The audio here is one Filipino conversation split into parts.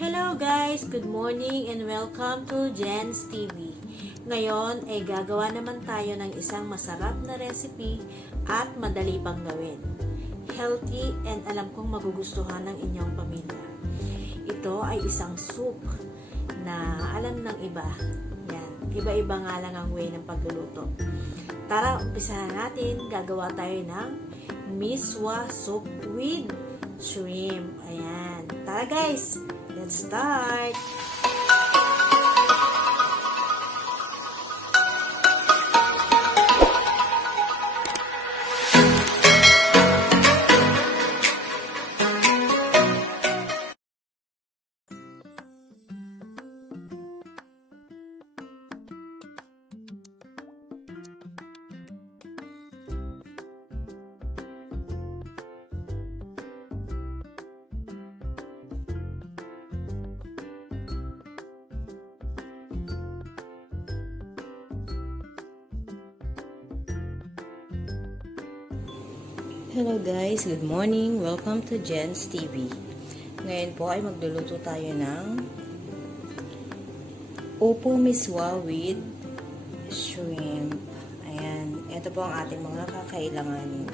Hello guys! Good morning and welcome to Jenz TV. Ngayon ay gagawa naman tayo ng isang masarap na recipe at madali pang gawin. Healthy and alam kong magugustuhan ng inyong pamilya. Ito ay isang soup na alam ng iba. Yan. Iba-iba nga lang ang way ng pagluluto. Tara, umpisahan natin. Gagawa tayo ng Misua soup with shrimp. Ayan. Tara guys! Let's start! Hello guys, good morning. Welcome to Jenz TV. Ngayon po ay magluluto tayo ng upo miswa with shrimp. Ayan, ito po ang ating mga kakailanganin.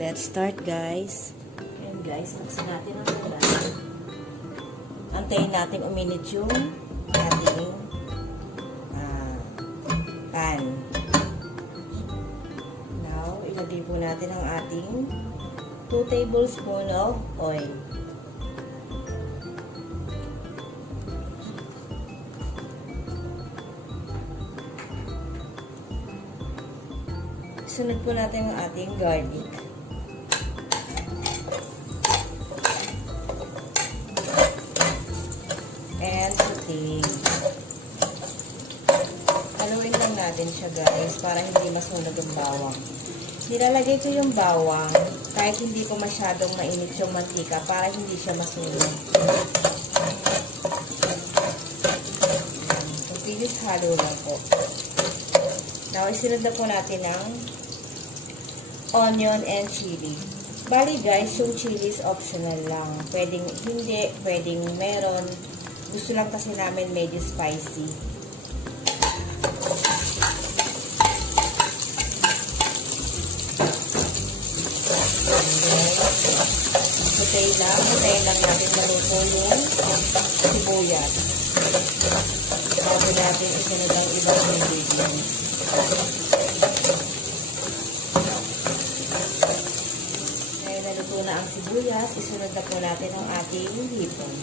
Let's start guys. Ayan guys, taksin natin ang ulan. Antayin natin uminit yung ating pan. Now, ilagay po natin ang ating 2 tablespoons of oil. Sunod po natin ang ating garlic. And puting. Haluin lang natin siya guys para hindi masunog yung bawang. Nilalagay ko yung bawang kahit hindi ko masyadong mainit yung mantika para hindi siya masunog. Pilis halo lang po. Now, isunod na po natin ng onion and chili. Bali guys, yung chili is optional lang. Pwedeng hindi, pwedeng meron. Gusto lang kasi namin medyo spicy. Hintay lang natin maluto yung sibuyas. Bago natin isunod ang ibang ingredients. Ngayon naluto na ang sibuyas, isunod na po natin ang ating hipon.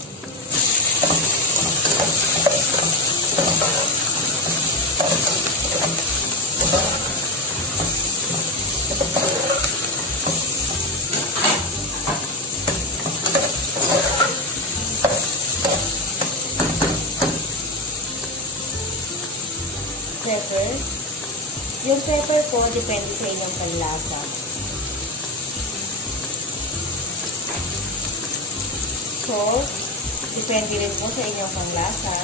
Pepper. Yung pepper po, depende sa inyong panlasa. Salt. Depende rin po sa inyong panglasa.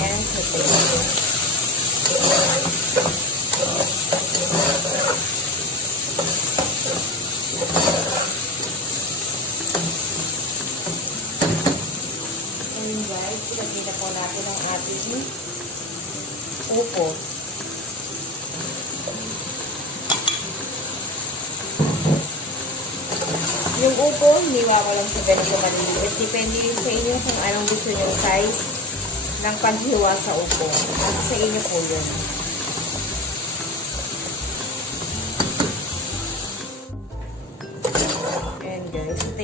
And potato. And guys, ilagay na po natin ang ating upo. Yung upo, hiniwa ko lang sa ganito maliliit. Depende sa inyo kung anong gusto nyo size ng paghiwa sa upo. At sa inyo po yun.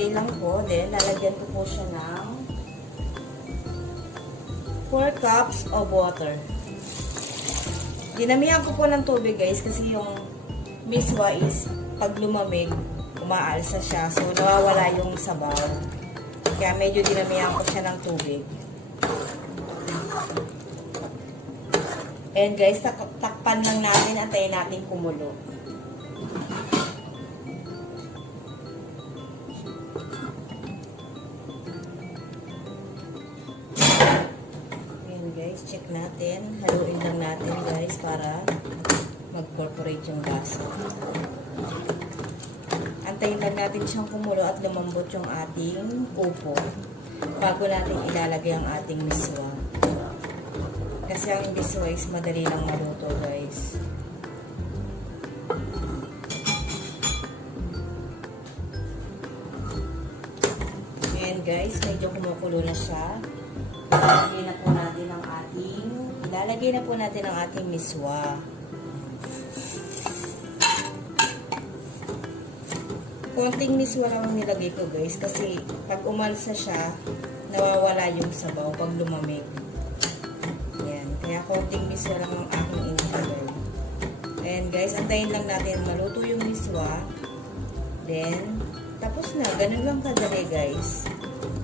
tray lang po. Then, lalagyan ko po siya ng 4 cups of water. Dinamihan ko po ng tubig guys kasi yung miswa is pag lumamig, umaalsa siya. So, nawawala yung sabaw. Kaya medyo dinamihan ko siya ng tubig. And guys, takpan lang natin, antayin natin kumulo. Ayan guys, check natin. Haluin lang natin guys para mag-corporate yung baso. Antayin lang natin siyang kumulo at lumambot yung ating upo bago natin ilalagay ang ating miswa. Kasi ang miswa is madali lang maluto guys. Ayan guys, medyo kumukulo na siya. Ilalagay na po natin ang ating miswa. Konting miswa lang ang nilagay ko guys kasi pag umalsa siya, nawawala yung sabaw pag lumamig. Kaya konting miswa lang ang aking inilagay. And guys, antayin lang natin maluto yung miswa. Then, tapos na. Ganun lang kadali guys.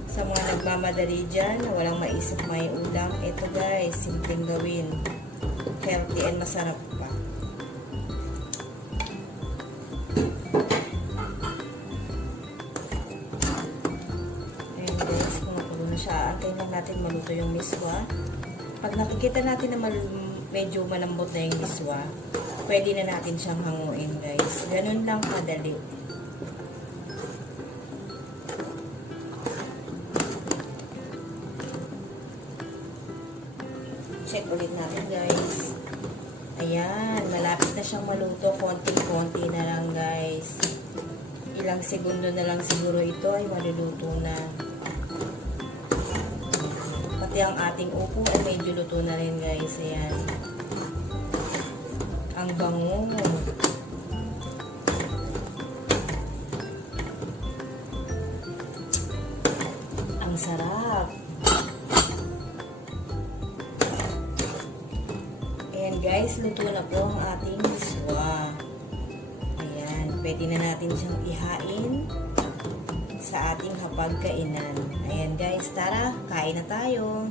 Sa mga nagmamadali dyan na walang maisip may ulam, ito guys, simpleng gawin. Healthy and masarap pa. Ayan guys, kumukulo na siya. Antayin lang natin maluto yung miswa. Pag nakikita natin na medyo malambot na yung miswa, pwede na natin siyang hanguin guys. Ganun lang kadali. Check ulit natin guys. Ayan, malapit na siyang maluto. Konti-konti na lang guys. Ilang segundo na lang siguro ito ay maluluto na. Ang ating upo ay medyo luto na rin guys. Ayan. Ang bango. Ang sarap. Ayan guys, luto na po ang ating miswa. Ayan, pwede na natin siyang ihain sa ating hapagkainan. Ayan guys, tara, kain na tayo.